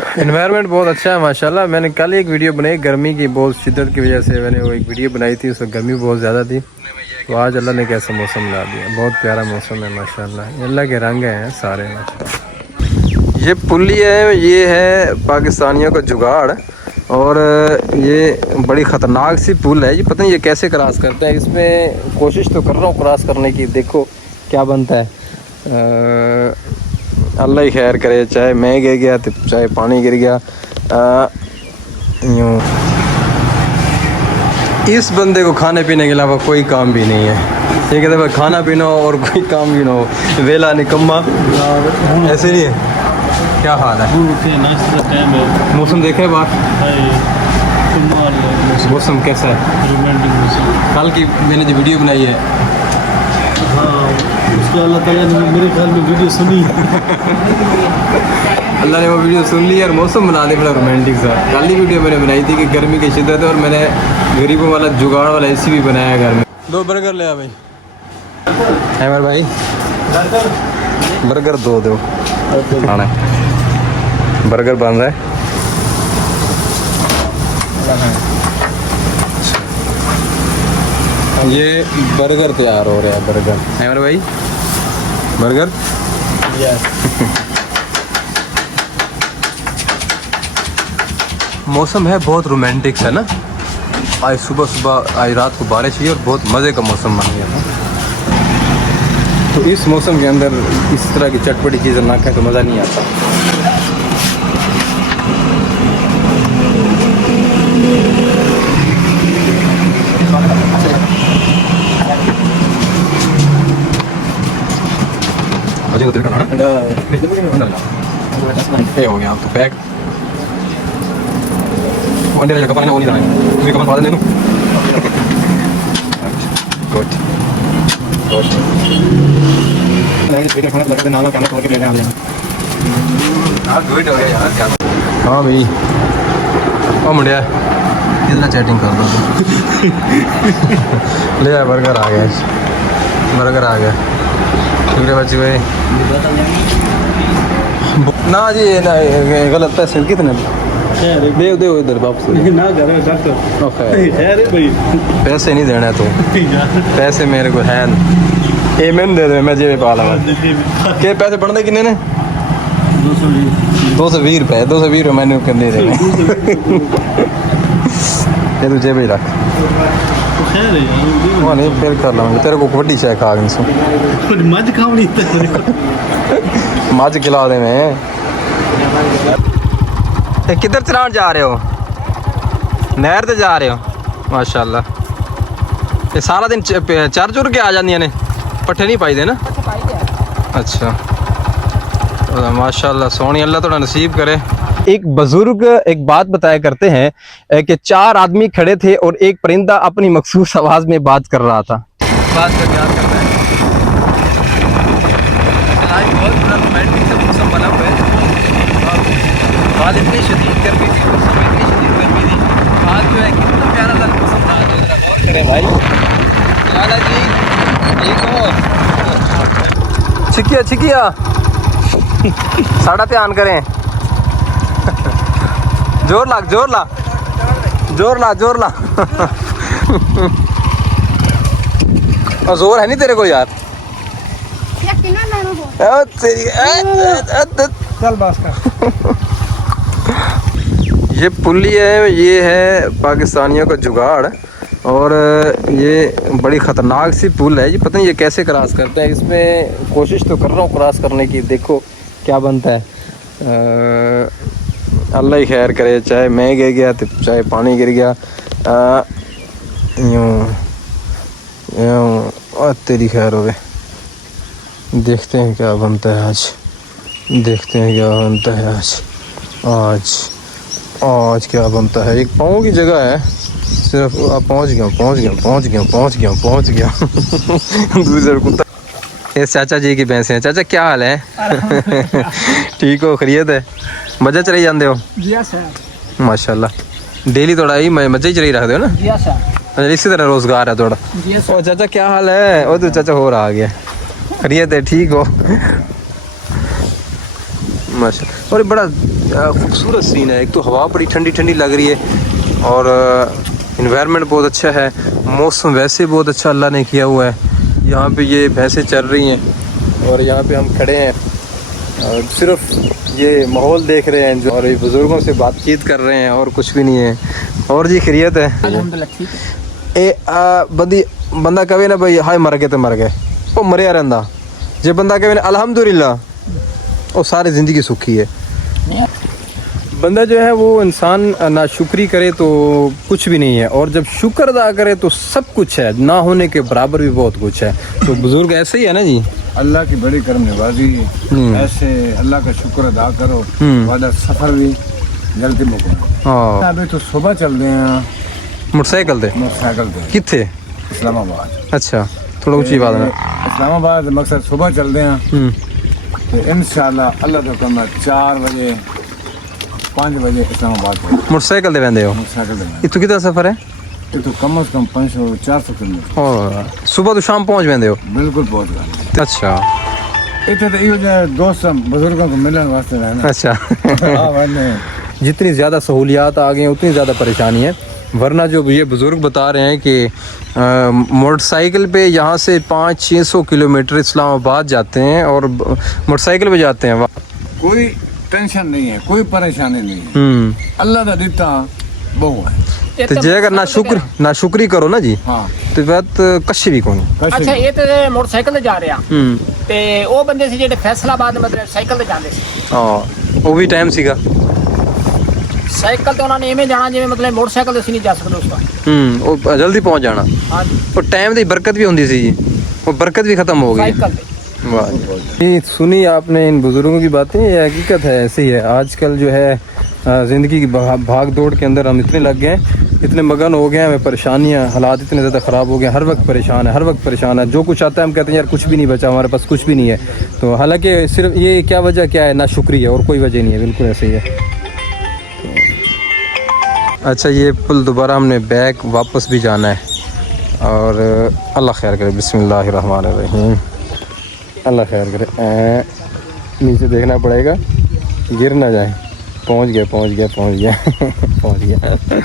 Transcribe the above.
Environment बहुत अच्छा है माशाल्लाह। मैंने कल एक वीडियो बनाई गर्मी की बहुत शिद्दत की वजह से, मैंने वो एक वीडियो बनाई थी, उसमें गर्मी बहुत ज़्यादा थी। तो आज अल्लाह ने कैसा मौसम ला दिया, बहुत प्यारा मौसम है माशाल्लाह। अल्लाह के रंग हैं सारे माशाल्लाह। ये पुली है, ये है पाकिस्तानियों का जुगाड़, और ये बड़ी ख़तरनाक सी पुल है। ये पता नहीं ये कैसे क्रॉस करते हैं। इसमें कोशिश तो कर रहा हूँ क्रॉस करने की, देखो क्या बनता है। अल्लाह ही खैर करे, चाहे मैं गिर गया तो चाहे पानी गिर गया। यूँ इस बंदे को खाने पीने के अलावा कोई काम भी नहीं है। ये कहते हैं खाना पीना हो और कोई काम भी ना हो, वेला निकम्मा। ऐसे नहीं है। क्या हाल है? मौसम देखे बाहर, मौसम कैसा है? कल की मैंने जो वीडियो बनाई है, उसको अल्लाह ताला ने मेरे ख्याल में वीडियो सुनी। अल्लाह ने वो वीडियो सुन ली और मौसम बना दे बड़ा रोमांटिक सा। कल ही वीडियो मैंने बनाई थी कि गर्मी की शिद्दत है, और मैंने गरीबों वाला जुगाड़ वाला एसी भी बनाया घर में। 2 बर्गर ले आ भाई। है मेरे भाई, बर्गर 2 दो खाना है। बर्गर बन रहा है। ये बर्गर तैयार हो रहा है, बर्गर है मेरे भाई, बर्गर। मौसम है बहुत रोमांटिक है ना। आज सुबह आज रात को बारिश हुई और बहुत मज़े का मौसम बन गया था। तो इस मौसम के अंदर इस तरह की चटपटी चीज़ें ना खाएं तो मज़ा नहीं आता। हो गया तो पैक अंडे का पानी वो नहीं जाना, उसके कपन पालन ले लूँ। Good good. पेट खाना लगता है, नाला खाना खा के लेने आ जाना। गुड हो गया यार। क्या हाँ भाई, ओ मुंडिया कितना चैटिंग कर रहा ले आ, बर्गर आ गया, बर्गर आ गया। शुक्रिया बच्ची भाई। ना जी ना, गलत पैसे कितने दे दे इधर वापस ना कर भाई, पैसे नहीं देना तो पैसे मेरे को है नहीं। ये मैंने दे दे, मैं जेब पा लगा के पैसे बढ़ने किन्ने ने 220 रुपये 220 रुपये मैंने दे देने। ये तू जेब ही रख। वो नहीं फिर कर लूँगा, तेरे को वड्डी चाय खा गई मज खावनी मज खिला दे मैं। किधर चलान जा रहे हो? नहर ते जा रहे हो? माशाल्लाह। ये सारा दिन चर चुर के आ जाती ने, पट्ठे नहीं पाई दे ना? अच्छा माशाल्लाह, सोनी अल्लाह थोड़ा नसीब करे। एक बुजुर्ग एक बात बताया करते हैं कि 4 आदमी खड़े थे और एक परिंदा अपनी मखसूस आवाज में बात कर रहा था। बात का क्या करना है? आज बहुत बड़ा रोमांटिक सा मौसम बना हुआ है। बाद इतनी शदीद गर्मी थी, मौसम इतनी शदीद गर्मी थी, आज जो है कितना प्यारा सा मौसम था। जरा गौर करें भाई। क्या हाल है जी? ठीक हो? छिकिया छिकिया साड़ा ध्यान करें। जोर ला जोर ला जोर ला जोर ला। और जोर है नहीं तेरे को यार। चल बस कर। ये पुली है, ये है पाकिस्तानियों का जुगाड़, और ये बड़ी ख़तरनाक सी पुल है। ये पता नहीं ये कैसे क्रॉस करते हैं। इसमें कोशिश तो कर रहा हूँ क्रॉस करने की, देखो क्या बनता है। अल्लाह ही खैर करे, चाहे मैं गिर गया तो चाहे पानी गिर गया। यूँ यूँ तेरी खैर हो गए। देखते हैं क्या बनता है आज, देखते हैं क्या बनता है आज। आज आज क्या बनता है। एक पाँव की जगह है सिर्फ। आप पहुँच गया दूसरे कुत्ता। ये चाचा जी की भैंसे हैं। चाचा क्या हाल है? ठीक हो, खैरियत है? मजा चली जाते हो? माशाल्लाह। डेली थोड़ा ही मजा ही चली रखते हो ना? इसी तरह रोजगार है थोड़ा। ओ चाचा क्या हाल है? ओ तो चाचा हो रहा आ गया, खैरियत है? ठीक हो? माशाल्लाह। और बड़ा खूबसूरत सीन है। एक तो हवा बड़ी ठंडी ठंडी लग रही है और इन्वायरमेंट बहुत अच्छा है, मौसम वैसे बहुत अच्छा अल्लाह ने किया हुआ है। यहाँ पे ये भैंसें चल रही हैं और यहाँ पे हम खड़े हैं और सिर्फ ये माहौल देख रहे हैं जो, और ये बुज़ुर्गों से बातचीत कर रहे हैं और कुछ भी नहीं है। और जी खैरियत है? अल्हम्दुलिल्लाह ठीक है। बंदा कहे ना भाई हाय मर गए तो मर गए, वो मरिया रहंदा। जो बंदा कहे ना अल्हम्दुलिल्लाह, वो सारी ज़िंदगी सुखी है। बंदा जो है वो इंसान नाशुक्री करे तो कुछ भी नहीं है, और जब शुक्र अदा करे तो सब कुछ है, ना होने के बराबर भी बहुत कुछ है। तो बुजुर्ग ऐसे ही है ना जी, अल्लाह की बड़ी करम नवाजी, ऐसे अल्लाह का शुक्र अदा करो, वादा सफर भी जल्दी मुको। हाँ अभी तो सुबह चल रहे हैं मोटरसाइकिल दे मोटरसाइकिल पे कितने? इस्लामाबाद। अच्छा थोड़ा ऊंची बात है। इस्लामाबाद मकसद सुबह चल रहे हैं तो इंशाल्लाह अल्लाह तो कम 4 बजे 5 बजे इस्लामाबाद पे मोटरसाइकिल दे वेंदे हो? मोटरसाइकिल पे इतो कितना सफर है? ये तो कम से कम 500-400 किलोमीटर। और सुबह तो शाम पहुंच वेंदे हो? बिल्कुल पहुंच गए। अच्छा इतने तो यो जो दोस्त बुजुर्गों को मिलने वास्ते रहना। अच्छा हाँ वरना जितनी ज़्यादा सहूलियात आ गई हैं उतनी ज़्यादा परेशानी है। वरना जो ये बुज़ुर्ग बता रहे हैं कि मोटरसाइकिल पे यहाँ से 500-600 किलोमीटर इस्लामाबाद जाते हैं और मोटरसाइकिल पे जाते हैं। कोई टेंशन नहीं है, कोई परेशानी नहीं है, अल्लाह का दिता बहु है। तो जे अगर ना शुक्री करो ना जी, हाँ तो बात कशी भी कोनी। अच्छा ये तो मोटरसाइकिल ਤੇ ਜਾ ਰਿਹਾ ਤੇ ਉਹ ਬੰਦੇ ਸੀ ਜਿਹੜੇ ਫੈਸਲਾਬਾਦ ਮਤਲਬ ਸਾਈਕਲ ਤੇ ਜਾਂਦੇ ਸੀ। ਹਾਂ ਉਹ ਵੀ ਟਾਈਮ ਸੀਗਾ। ਸਾਈਕਲ ਤੇ ਉਹਨਾਂ ਨੇ ਐਵੇਂ ਜਾਣਾ ਜਿਵੇਂ ਮਤਲਬ ਮੋਟਰਸਾਈਕਲ ਤੇ ਸੀ ਨਹੀਂ ਜਾ ਸਕਦੇ ਉਸ ਵਾਰ। ਉਹ ਜਲਦੀ ਪਹੁੰਚ ਜਾਣਾ। ਹਾਂ और टाइम की बरकत भी होती सी जी, वो बरकत भी ख़त्म हो गई। ਸਾਈਕਲ ਤੇ वाह ये सुनी आपने इन बुज़ुर्गों की बातें, ये हकीकत है, ऐसे ही है। आजकल जो है ज़िंदगी की भाग दौड़ के अंदर हम इतने लग गए हैं, इतने मगन हो गए हैं, हमें परेशानियाँ, हालात इतने ज़्यादा ख़राब हो गए, हर वक्त परेशान है, हर वक्त परेशान है। जो कुछ आता है हम कहते हैं यार कुछ भी नहीं बचा, हमारे पास कुछ भी नहीं है। तो हालांकि सिर्फ ये क्या वजह क्या है, ना शुक्रिया है और कोई वजह नहीं है, बिल्कुल ऐसे ही है। अच्छा ये पुल दोबारा हमने बैक वापस भी जाना है और अल्लाह खैर करे। बिस्मिल्लाहिर्रहमानिर्रहीम। अल्लाह खैर करे। नीचे देखना पड़ेगा गिर ना जाए। पहुंच गया पहुंच गया पहुंच गया पहुंच गया।